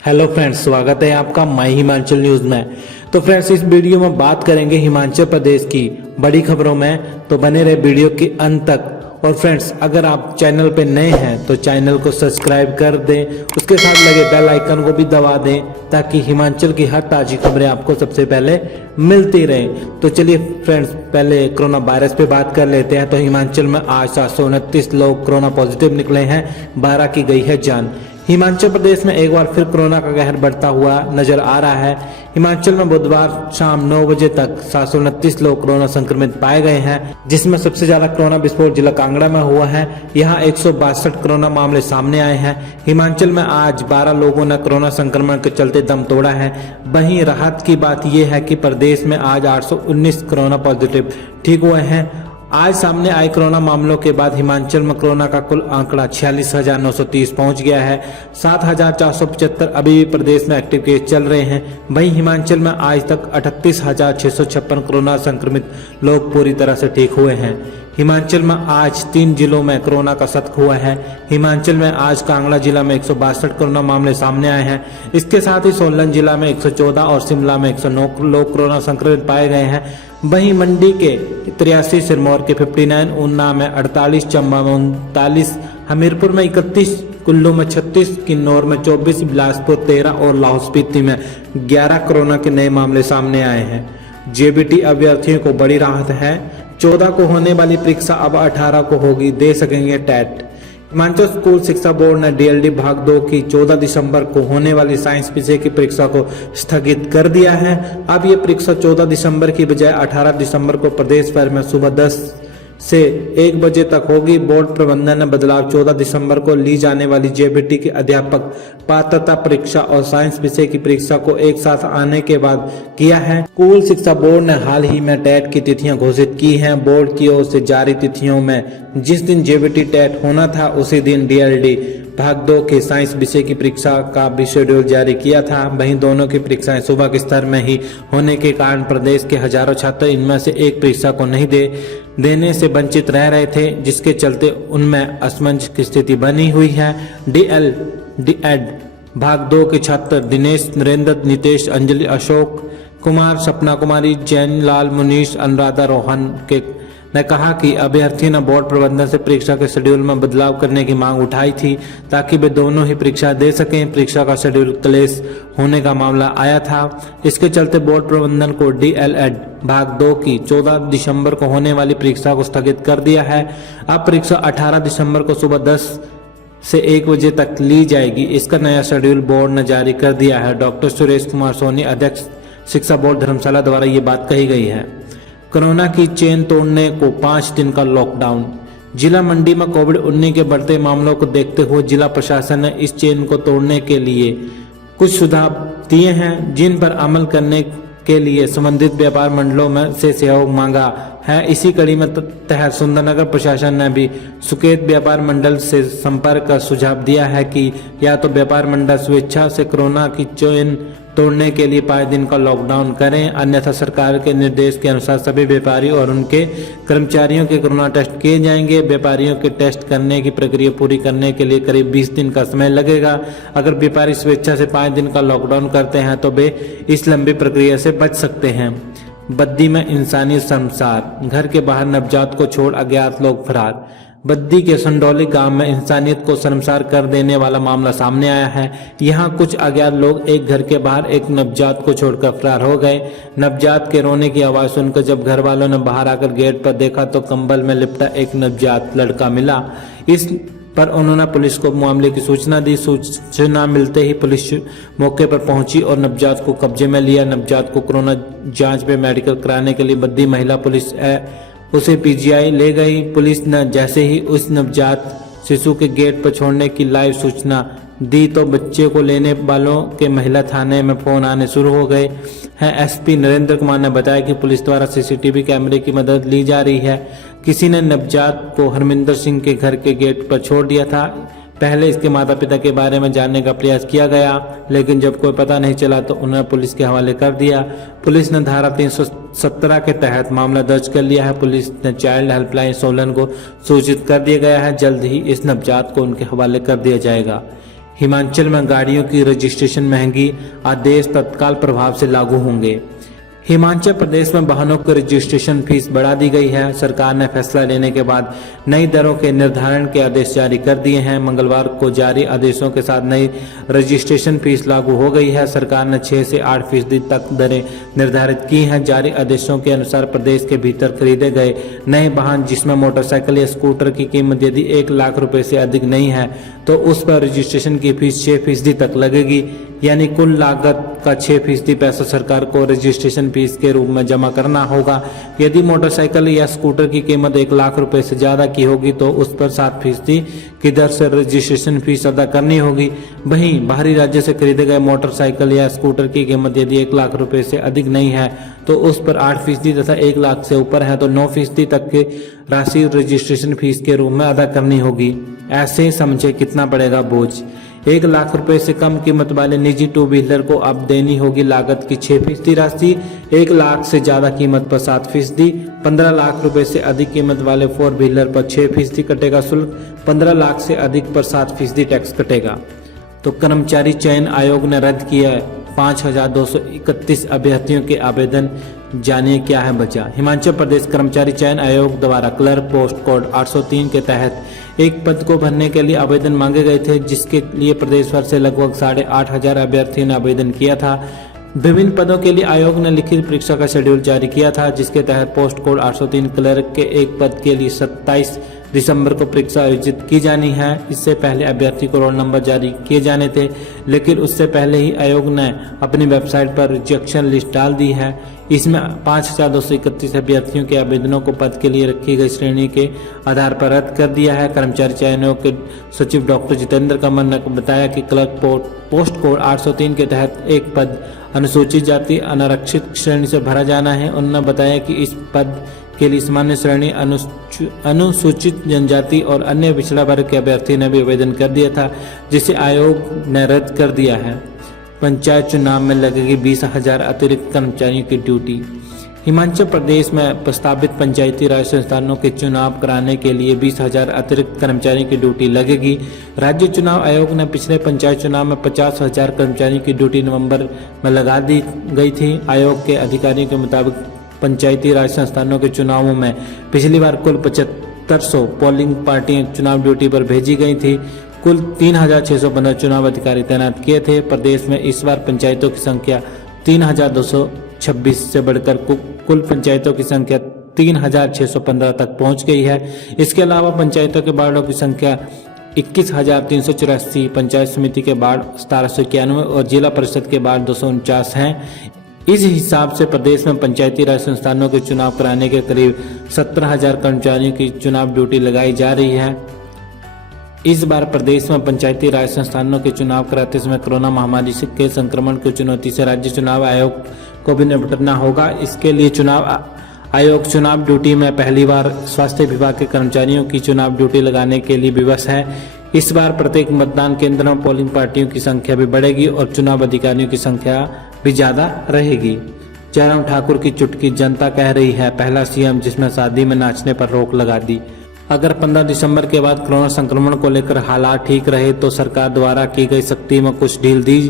Hello friends, स्वागत है आपका माई हिमाचल न्यूज़ में। तो फ्रेंड्स, इस वीडियो में बात करेंगे हिमाचल प्रदेश की बड़ी खबरों में, तो बने रहे वीडियो के अंत तक। और फ्रेंड्स, अगर आप चैनल पे नए हैं तो चैनल को सब्सक्राइब कर दें, उसके साथ लगे बेल आइकन को भी दबा दें ताकि हिमाचल की हर ताज़ी खबरें आपको सबसे पहले मिलती रहें। तो चलिए फ्रेंड्स, पहले कोरोना वायरस पे बात कर लेते हैं। तो हिमाचल में आज 729 लोग कोरोना पॉजिटिव निकले हैं, 12 की गई है जान। हिमाचल प्रदेश में एक बार फिर कोरोना का कहर बढ़ता हुआ नजर आ रहा है। हिमाचल में बुधवार शाम 9 बजे तक 729 लोग कोरोना संक्रमित पाए गए हैं, जिसमें सबसे ज्यादा कोरोना विस्फोट जिला कांगड़ा में हुआ है। यहाँ 162 कोरोना मामले सामने आए हैं। हिमाचल में आज 12 लोगों ने कोरोना संक्रमण के चलते दम तोड़ा है। वहीं राहत की बात यह है कि प्रदेश में आज 819 कोरोना पॉजिटिव ठीक हुए हैं। आज सामने आए कोरोना मामलों के बाद हिमाचल में कोरोना का कुल आंकड़ा 46,930 पहुंच गया है। 7,475 अभी भी प्रदेश में एक्टिव केस चल रहे हैं। वहीं हिमाचल में आज तक 38,656 कोरोना संक्रमित लोग पूरी तरह से ठीक हुए हैं। हिमाचल में आज 3 जिलों में कोरोना का शतक हुआ है। हिमाचल में आज कांगड़ा जिला में 162 कोरोना मामले सामने आए हैं। इसके साथ ही सोलन जिला में 114 और शिमला में 109 लोग कोरोना संक्रमित पाए गए हैं। वहीं मंडी के 83, सिरमौर के 59, ऊना में 48, चंबा में 39, हमीरपुर में 31, कुल्लू में 36, किन्नौर में 24, बिलासपुर 13 और लाहौल स्पीति में 11 कोरोना के नए मामले सामने आए हैं। जेबीटी अभ्यर्थियों को बड़ी राहत है। 14 को होने वाली परीक्षा अब 18 को होगी, दे सकेंगे टेट। हिमाचल स्कूल शिक्षा बोर्ड ने डीएलडी भाग 2 की 14 दिसंबर को होने वाली साइंस विषय की परीक्षा को स्थगित कर दिया है। अब ये परीक्षा 14 दिसंबर की बजाय 18 दिसंबर को प्रदेश भर में सुबह 10 से 1 बजे तक होगी। बोर्ड प्रबंधन ने बदलाव 14 दिसंबर को ली जाने वाली जेबीटी की अध्यापक पात्रता परीक्षा और साइंस विषय की परीक्षा को एक साथ आने के बाद किया है। स्कूल शिक्षा बोर्ड ने हाल ही में टेट की तिथियां घोषित की हैं। बोर्ड की ओर से जारी तिथियों में जिस दिन जेबीटी टेट होना था उसी दिन डीएलडी भाग 2 के साइंस विषय की परीक्षा का भी शेड्यूल जारी किया था। वहीं दोनों की परीक्षाएं सुबह के स्तर में ही होने के कारण प्रदेश के हजारों छात्र इनमें से एक परीक्षा को नहीं देने से वंचित रह रहे थे, जिसके चलते उनमें असमंजस की स्थिति बनी हुई है। डीएड भाग 2 के छात्र दिनेश, नरेंद्र, नितेश, अंजलि, अशोक कुमार, सपना कुमारी, जैन लाल, मुनीश, अनुराधा रोहन ने कहा कि अभ्यर्थी ने बोर्ड प्रबंधन से परीक्षा के शेड्यूल में बदलाव करने की मांग उठाई थी ताकि वे दोनों ही परीक्षा दे सकें। परीक्षा का शेड्यूल क्लेश होने का मामला आया था। इसके चलते बोर्ड प्रबंधन को डीएलएड भाग 2 की 14 दिसंबर को होने वाली परीक्षा को स्थगित कर दिया है। अब परीक्षा 18 दिसंबर को सुबह 10 से 1 बजे तक ली जाएगी। इसका नया शेड्यूल बोर्ड ने जारी कर दिया है। डॉक्टर सुरेश कुमार सोनी, अध्यक्ष शिक्षा बोर्ड धर्मशाला द्वारा ये बात कही गई है। कोरोना की चेन तोड़ने को 5 दिन का लॉकडाउन। जिला मंडी में कोविड-19 के बढ़ते मामलों को देखते हुए जिला प्रशासन ने इस चेन को तोड़ने के लिए कुछ सुझाव दिए हैं, जिन पर अमल करने के लिए संबंधित व्यापार मंडलों में से सहयोग मांगा है। इसी कड़ी में तहत सुंदरनगर प्रशासन ने भी सुकेत व्यापार मंडल से संपर्क कर सुझाव दिया है कि या तो व्यापार मंडल स्वेच्छा से कोरोना की चेन तोड़ने के लिए 5 दिन का लॉकडाउन करें, अन्यथा सरकार के निर्देश के अनुसार सभी व्यापारी और उनके कर्मचारियों के कोरोना टेस्ट किए जाएंगे। व्यापारियों के टेस्ट करने की प्रक्रिया पूरी करने के लिए करीब 20 दिन का समय लगेगा। अगर व्यापारी स्वेच्छा से 5 दिन का लॉकडाउन करते हैं तो वे इस लंबी प्रक्रिया से बच सकते हैं। बद्दी में इंसानी शर्मसार, घर के बाहर नवजात को छोड़ अज्ञात लोग फरार। बद्दी के संडौली गांव में इंसानियत को शर्मसार कर देने वाला मामला सामने आया है। यहां कुछ अज्ञात लोग एक घर के बाहर एक नवजात को छोड़कर फरार हो गए। नवजात के रोने की आवाज सुनकर जब घर वालों ने बाहर आकर गेट पर देखा तो कंबल में लिपटा एक नवजात लड़का मिला। इस पर उन्होंने पुलिस को मामले की सूचना दी। सूचना मिलते ही पुलिस मौके पर पहुंची और नवजात को कब्जे में लिया। नवजात को कोरोना जांच में मेडिकल कराने के लिए बद्दी महिला पुलिस उसे पीजीआई ले गई। पुलिस ने जैसे ही उस नवजात शिशु के गेट पर छोड़ने की लाइव सूचना दी तो बच्चे को लेने वालों के महिला थाने में फोन आने शुरू हो गए हैं। एसपी नरेंद्र कुमार ने बताया कि पुलिस द्वारा सीसीटीवी कैमरे की मदद ली जा रही है। किसी ने नवजात को हरमिंदर सिंह के घर के गेट पर छोड़ दिया था। पहले इसके माता पिता के बारे में जानने का प्रयास किया गया, लेकिन जब कोई पता नहीं चला तो उन्हें पुलिस के हवाले कर दिया। पुलिस ने धारा 317 के तहत मामला दर्ज कर लिया है। पुलिस ने चाइल्ड हेल्पलाइन सोलन को सूचित कर दिया गया है। जल्द ही इस नवजात को उनके हवाले कर दिया जाएगा। हिमाचल में गाड़ियों की रजिस्ट्रेशन महंगी, आदेश तत्काल प्रभाव से लागू होंगे। हिमाचल प्रदेश में वाहनों की रजिस्ट्रेशन फीस बढ़ा दी गई है। सरकार ने फैसला लेने के बाद नई दरों के निर्धारण के आदेश जारी कर दिए हैं। मंगलवार को जारी आदेशों के साथ नई रजिस्ट्रेशन फीस लागू हो गई है। सरकार ने 6 से 8% तक दरें निर्धारित की हैं। जारी आदेशों के अनुसार प्रदेश के भीतर खरीदे गए नए वाहन जिसमें मोटरसाइकिल या स्कूटर की कीमत यदि 1 लाख रुपए से अधिक नहीं है तो उस पर रजिस्ट्रेशन की फीस 6% तक लगेगी, यानी कुल लागत का 6% पैसा सरकार को रजिस्ट्रेशन फीस के रूप में जमा करना होगा। यदि मोटरसाइकिल या स्कूटर की कीमत 1 लाख रुपए से ज्यादा की होगी तो उस पर 7% की दर से रजिस्ट्रेशन फीस अदा करनी होगी। वहीं बाहरी राज्य से खरीदे गए मोटरसाइकिल या स्कूटर की कीमत यदि 1 लाख रुपए से अधिक नहीं है तो उस पर 8% तथा 1 लाख से ऊपर है तो 9% तक की राशि रजिस्ट्रेशन फीस के रूप में अदा करनी होगी। ऐसे समझे कितना पड़ेगा बोझ। 1 लाख रुपए से कम कीमत वाले निजी 2 व्हीलर को अब देनी होगी लागत की 6% राशि, 1 लाख से ज्यादा कीमत पर 7%, 15 लाख रुपए से अधिक कीमत वाले 4 व्हीलर पर 6% कटेगा शुल्क, 15 लाख से अधिक पर 7% टैक्स कटेगा। तो कर्मचारी चयन आयोग ने रद्द किया 5231 अभ्यर्थियों के आवेदन, जानिए क्या है वजह। हिमाचल प्रदेश कर्मचारी चयन आयोग द्वारा क्लर्क पोस्ट कोड 803 के तहत एक पद को भरने के लिए आवेदन मांगे गए थे, जिसके लिए प्रदेश भर से लगभग 8,500 अभ्यर्थियों ने आवेदन किया था। विभिन्न पदों के लिए आयोग ने लिखित परीक्षा का शेड्यूल जारी किया था, जिसके तहत पोस्ट कोड 803 क्लर्क के एक पद के लिए 27 दिसंबर को परीक्षा आयोजित की जानी है। इससे पहले अभ्यर्थी को रोल नंबर जारी किए जाने थे, लेकिन उससे पहले ही आयोग ने अपनी वेबसाइट पर रिजेक्शन लिस्ट डाल दी है। इसमें 5231 अभ्यर्थियों के आवेदनों को पद के लिए रखी गई श्रेणी के आधार पर रद्द कर दिया है। कर्मचारी चयन आयोग के सचिव डॉक्टर जितेंद्र कमर ने बताया कि क्लर्क पोस्ट कोड 803 के तहत एक पद अनुसूचित जाति अनारक्षित श्रेणी से भरा जाना है। उन्होंने बताया कि इस पद के लिए सामान्य श्रेणी, अनुसूचित जनजाति और अन्य पिछड़ा वर्ग के अभ्यर्थी ने भी आवेदन कर दिया था, जिसे आयोग ने रद्द कर दिया है। पंचायत चुनाव में लगेगी 20,000 अतिरिक्त कर्मचारियों की ड्यूटी। हिमाचल प्रदेश में प्रस्तावित पंचायती राज संस्थानों के चुनाव कराने के लिए 20,000 अतिरिक्त कर्मचारियों की ड्यूटी लगेगी। राज्य चुनाव आयोग ने पिछले पंचायत चुनाव में 50,000 कर्मचारियों की ड्यूटी नवंबर में लगा दी गई थी। आयोग के अधिकारियों के मुताबिक पंचायती राज संस्थानों के चुनावों में पिछली बार कुल 7500 पोलिंग पार्टियां चुनाव ड्यूटी पर भेजी गई थी। कुल 3615 चुनाव अधिकारी तैनात किए थे। प्रदेश में इस बार पंचायतों की संख्या 3226 से बढ़कर कुल पंचायतों की संख्या 3615 तक पहुंच गई है। इसके अलावा पंचायतों के वार्डों की संख्या 21,384, पंचायत समिति के वार्ड 1791 और जिला परिषद के वार्ड 249 हैं। इस हिसाब से प्रदेश में पंचायती राज संस्थानों के चुनाव कराने के करीब 17,000 कर्मचारियों की चुनाव ड्यूटी लगाई जा रही है। इस बार प्रदेश में पंचायती राज संस्थानों के चुनाव कराते समय कोरोना महामारी के संक्रमण की चुनौती से राज्य चुनाव आयोग को भी निपटना होगा। इसके लिए चुनाव आयोग चुनाव ड्यूटी में पहली बार स्वास्थ्य विभाग के कर्मचारियों की चुनाव ड्यूटी लगाने के लिए विवश है। इस बार प्रत्येक मतदान केंद्रों में पोलिंग पार्टियों की संख्या भी बढ़ेगी और चुनाव अधिकारियों की संख्या भी ज्यादा रहेगी। जयराम ठाकुर की चुटकी जनता कह रही है, पहला सीएम जिसने शादी में नाचने पर रोक लगा दी। अगर 15 दिसंबर के बाद कोरोना संक्रमण को लेकर हालात ठीक रहे तो सरकार द्वारा की गई सख्ती में कुछ ढील दी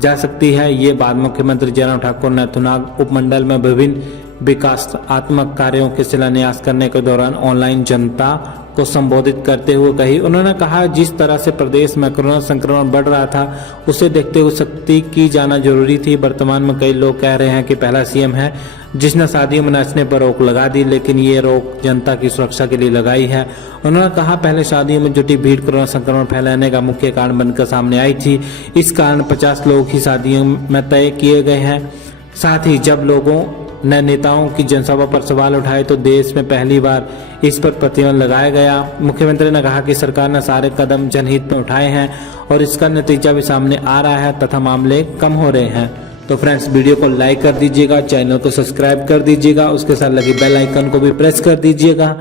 जा सकती है। ये बात मुख्यमंत्री जयराम ठाकुर ने थुनाग उपमंडल में विभिन्न विकासात्मक कार्यों के शिलान्यास करने के दौरान ऑनलाइन जनता को संबोधित करते हुए कही। उन्होंने कहा, जिस तरह से प्रदेश में कोरोना संक्रमण बढ़ रहा था उसे देखते हुए सख्ती की जाना जरूरी थी। वर्तमान में कई लोग कह रहे हैं कि पहला सीएम है जिसने शादियों में नाचने पर रोक लगा दी, लेकिन ये रोक जनता की सुरक्षा के लिए लगाई है। उन्होंने कहा, पहले शादियों में जुटी भीड़ कोरोना संक्रमण फैलाने का मुख्य कारण बनकर सामने आई थी। इस कारण 50 लोग ही शादियों में तय किए गए हैं। साथ ही जब लोगों ने नेताओं की जनसभा पर सवाल उठाए तो देश में पहली बार इस पर प्रतिबंध लगाया गया। मुख्यमंत्री ने कहा कि सरकार ने सारे कदम जनहित में उठाए हैं और इसका नतीजा भी सामने आ रहा है तथा मामले कम हो रहे हैं। तो फ्रेंड्स, वीडियो को लाइक कर दीजिएगा, चैनल को सब्सक्राइब कर दीजिएगा, उसके साथ लगी बेल आइकन को भी प्रेस कर दीजिएगा।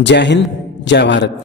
जय हिंद, जय भारत।